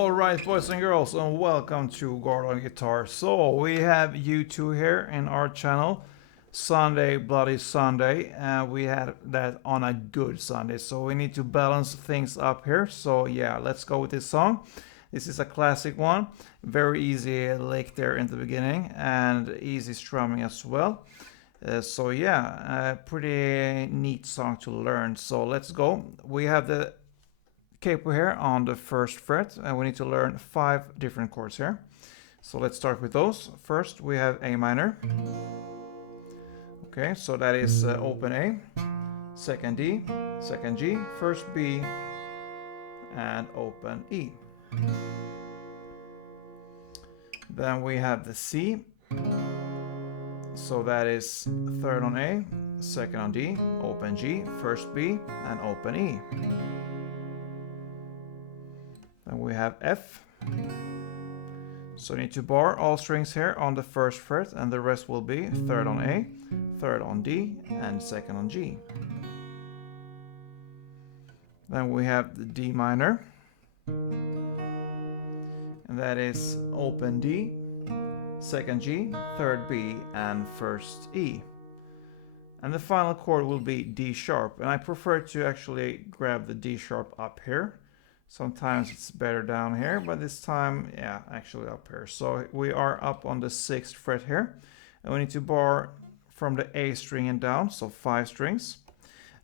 Alright, boys and girls, and welcome to Gordon Guitar. So, we have you two here in our channel. Sunday, Bloody Sunday, and we had that on a good Sunday. So, we need to balance things up here. So, yeah, let's go with this song. This is a classic one. Very easy lick there in the beginning, and easy strumming as well. So, yeah, a pretty neat song to learn. So, let's go. We have the capo here on the first fret, and we need to learn 5 different chords here. So let's start with those. First we have A minor. Okay, so that is open A, second D, second G, first B, and open E. Then we have the C. So that is third on A, second on D, open G, first B, and open E. Then we have F. So you need to bar all strings here on the first fret, and the rest will be third on A, third on D, and second on G. Then we have the D minor, and that is open D, second G, third B, and first E. And the final chord will be D sharp, and I prefer to actually grab the D sharp up here. Sometimes it's better down here, but this time, yeah, actually up here. So we are up on the 6th fret here, and we need to bar from the A string and down, so 5 strings.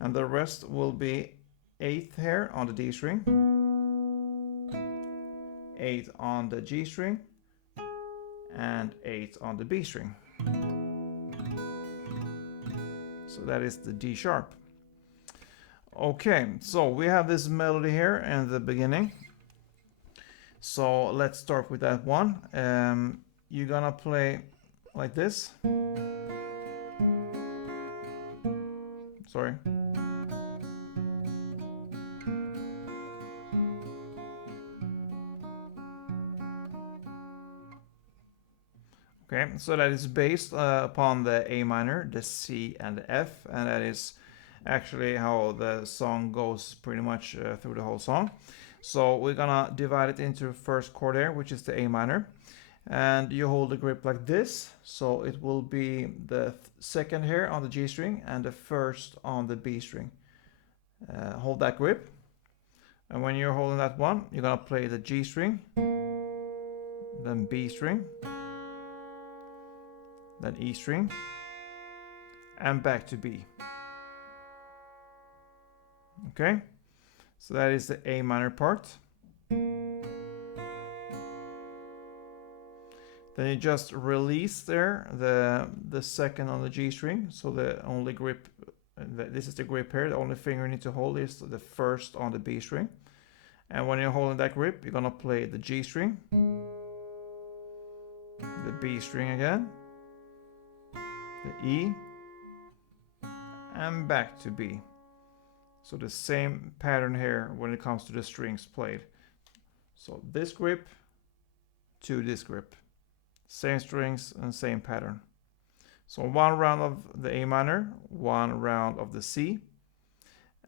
And the rest will be 8th here on the D string, 8 on the G string, and 8 on the B string. So that is the D sharp. Okay, so we have this melody here in the beginning. So let's start with that one. You're gonna play like this. Sorry. Okay, so that is based upon the A minor, the C, and the F, and that is actually how the song goes pretty much through the whole song. So we're gonna divide it into the first chord there, which is the A minor, and you hold the grip like this. So it will be the second here on the G string and the first on the B string. Hold that grip, and when you're holding that one, you're gonna play the G string, then B string, then E string, and back to B. Okay, so that is the A minor part. Then you just release there the second on the G string. So the only grip, this is the grip here, the only finger you need to hold is the first on the B string. And when you're holding that grip, you're gonna play the G string, the B string again, the E, and back to B. So the same pattern here when it comes to the strings played. So this grip to this grip. Same strings and same pattern. So 1 round of the A minor, 1 round of the C,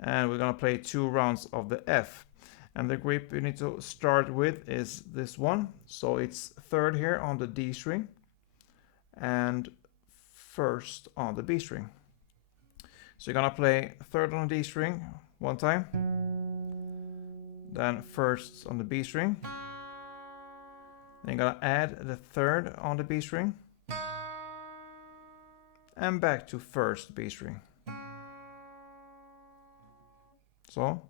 and we're gonna play 2 rounds of the F. And the grip you need to start with is this one. So it's third here on the D string and first on the B string. So you're gonna play third on the D string 1 time, then first on the B string, then you're gonna add the third on the B string, and back to first B string. So.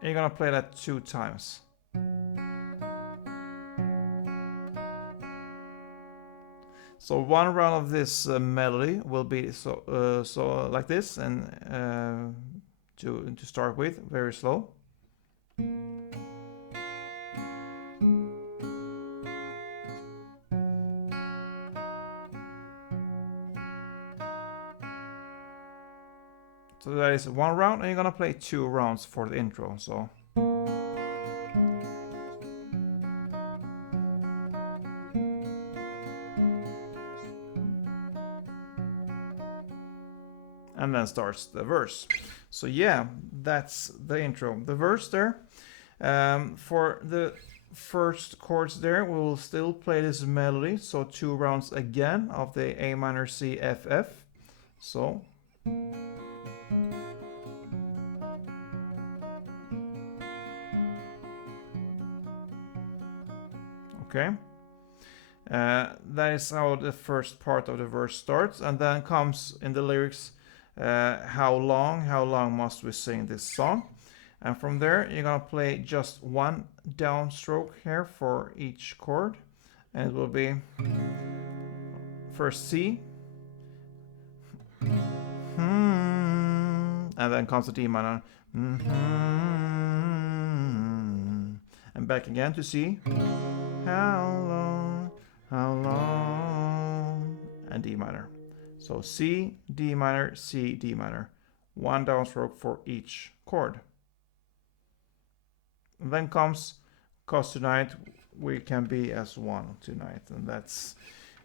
And you're gonna play that 2 times. So 1 round of this melody will be so like this, and to start with, very slow. So that is 1 round, and you're gonna play 2 rounds for the intro. So. And then starts the verse. So yeah, that's the intro. The verse there. For the first chords there, we will still play this melody. So 2 rounds again of the A minor C F F. So. Okay. That is how the first part of the verse starts, and then comes in the lyrics, how long must we sing this song? And from there, you're gonna play just one downstroke here for each chord, and it will be first C, and then comes the D minor, and back again to C, how long, and D minor. So C, D minor, C, D minor. One downstroke for each chord. And then comes, 'cause tonight we can be as one tonight. And that's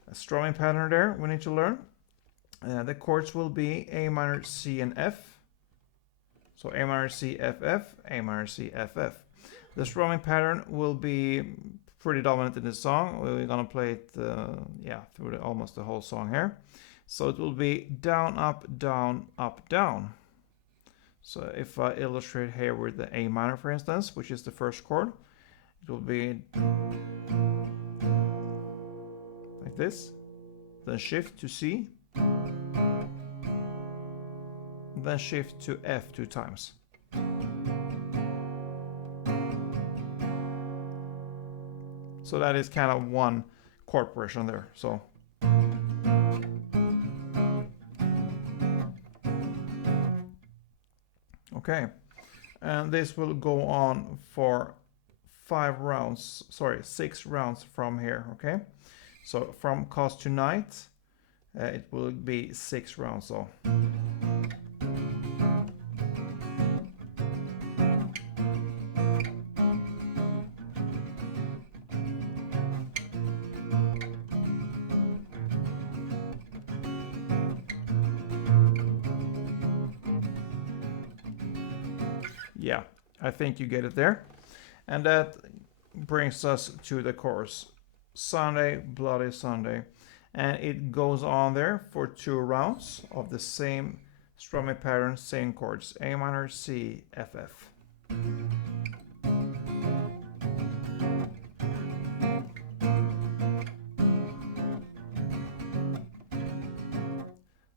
a strumming pattern there we need to learn. The chords will be A minor, C, and F. So A minor, C, F, F, A minor, C, F, F. The strumming pattern will be pretty dominant in this song. We're gonna play it, through almost the whole song here. So it will be down, up, down, up, down. So if I illustrate here with the A minor, for instance, which is the first chord, it will be like this. Then shift to C. Then shift to F 2 times. So that is kind of one chord progression there. So okay, and this will go on for 6 rounds from here. Okay, so from 'Cause Tonight, it will be 6 rounds. So. Yeah, I think you get it there. And that brings us to the chorus. Sunday, Bloody Sunday. And it goes on there for 2 rounds of the same strumming pattern, same chords. A minor, C, F, F.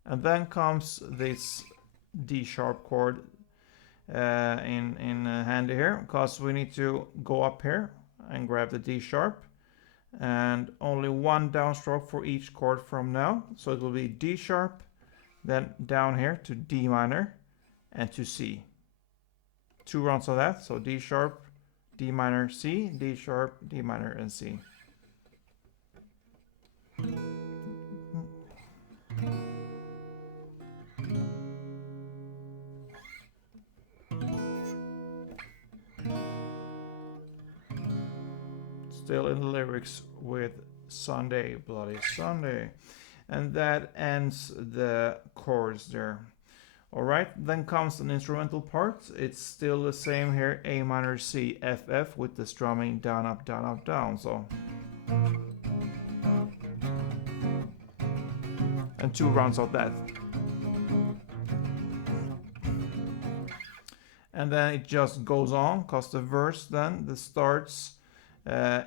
And then comes this D sharp chord in handy here, because we need to go up here and grab the D sharp, and only one downstroke for each chord from now. So it will be D sharp, then down here to D minor and to C. 2 rounds of that. So D sharp, D minor, C, D sharp, D minor, and C. Still in the lyrics with Sunday, Bloody Sunday. And that ends the chorus there. Alright, then comes an instrumental part. It's still the same here, A minor, C, F, F, with the strumming down, up, down, up, down. So. And 2 rounds of that. And then it just goes on, because the verse then starts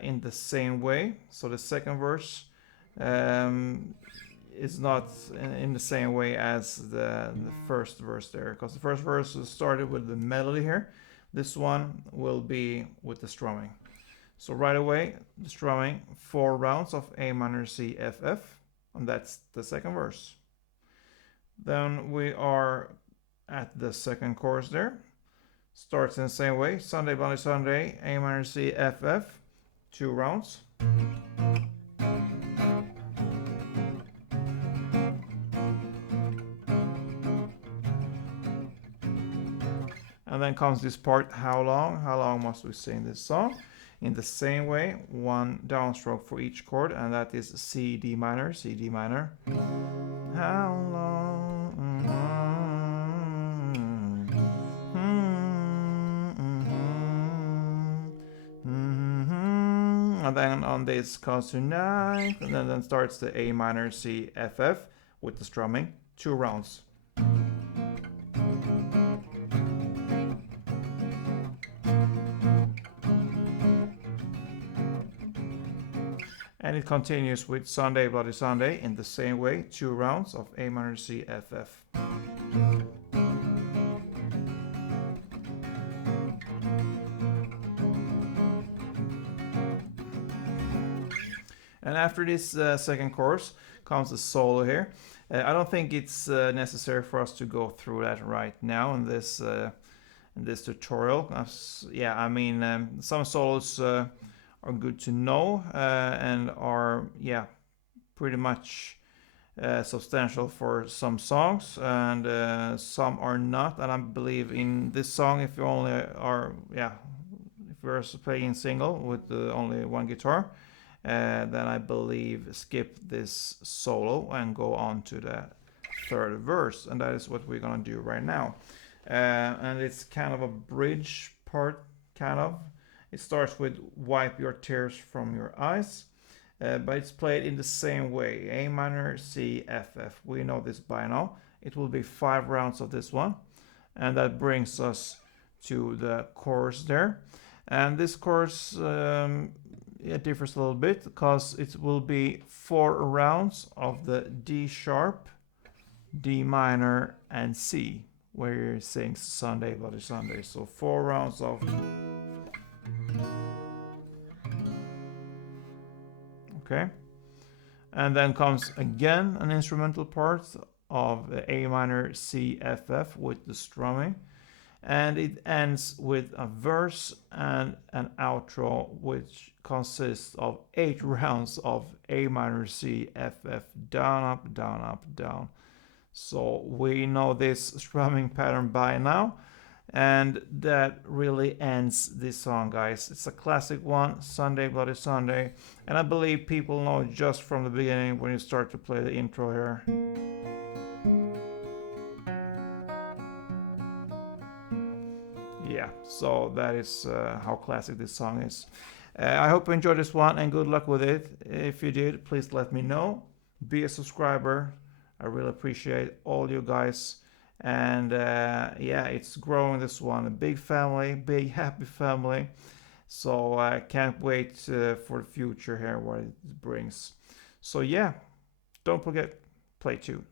in the same way. So the second verse is not in the same way as the first verse there, because the first verse started with the melody here. This one will be with the strumming. So right away, the strumming, 4 rounds of A minor, C, F, F, and that's the second verse. Then we are at the second chorus there. Starts in the same way, Sunday, Bloody Sunday, A minor, C, F, F, 2 rounds. And then comes this part, how long must we sing this song? In the same way, 1 downstroke for each chord, and that is C, D minor, C, D minor. How long? And then on this comes to ninth, and then starts the A minor C F F with the strumming, 2 rounds. And it continues with Sunday Bloody Sunday in the same way, 2 rounds of A minor C F F. And after this second course comes the solo here. I don't think it's necessary for us to go through that right now in this tutorial. Yeah, I mean, some solos are good to know and are, yeah, pretty much substantial for some songs, and some are not. And I believe in this song, if you only are, yeah, if you're playing single with only one guitar, then I believe skip this solo and go on to the third verse, and that is what we're gonna do right now. And it's kind of a bridge part, kind of. It starts with "Wipe your tears from your eyes," but it's played in the same way, A minor C F F. We know this by now. It will be 5 rounds of this one, and that brings us to the chorus there. And this chorus it differs a little bit because it will be 4 rounds of the D sharp, D minor, and C, where he sings Sunday Bloody Sunday. So 4 rounds of. Okay. And then comes again an instrumental part of A minor C F F with the strumming. And it ends with a verse and an outro, which consists of 8 rounds of A minor C F F, down, up, down, up, down. So we know this strumming pattern by now, and that really ends this song, guys. It's a classic one, Sunday Bloody Sunday, and I believe people know just from the beginning when you start to play the intro here. Yeah, so that is how classic this song is. I hope you enjoyed this one and good luck with it. If you did, please let me know. Be a subscriber. I really appreciate all you guys. And yeah, it's growing, this one. A big family, big happy family. So I can't wait for the future here, what it brings. So yeah, don't forget, play tune.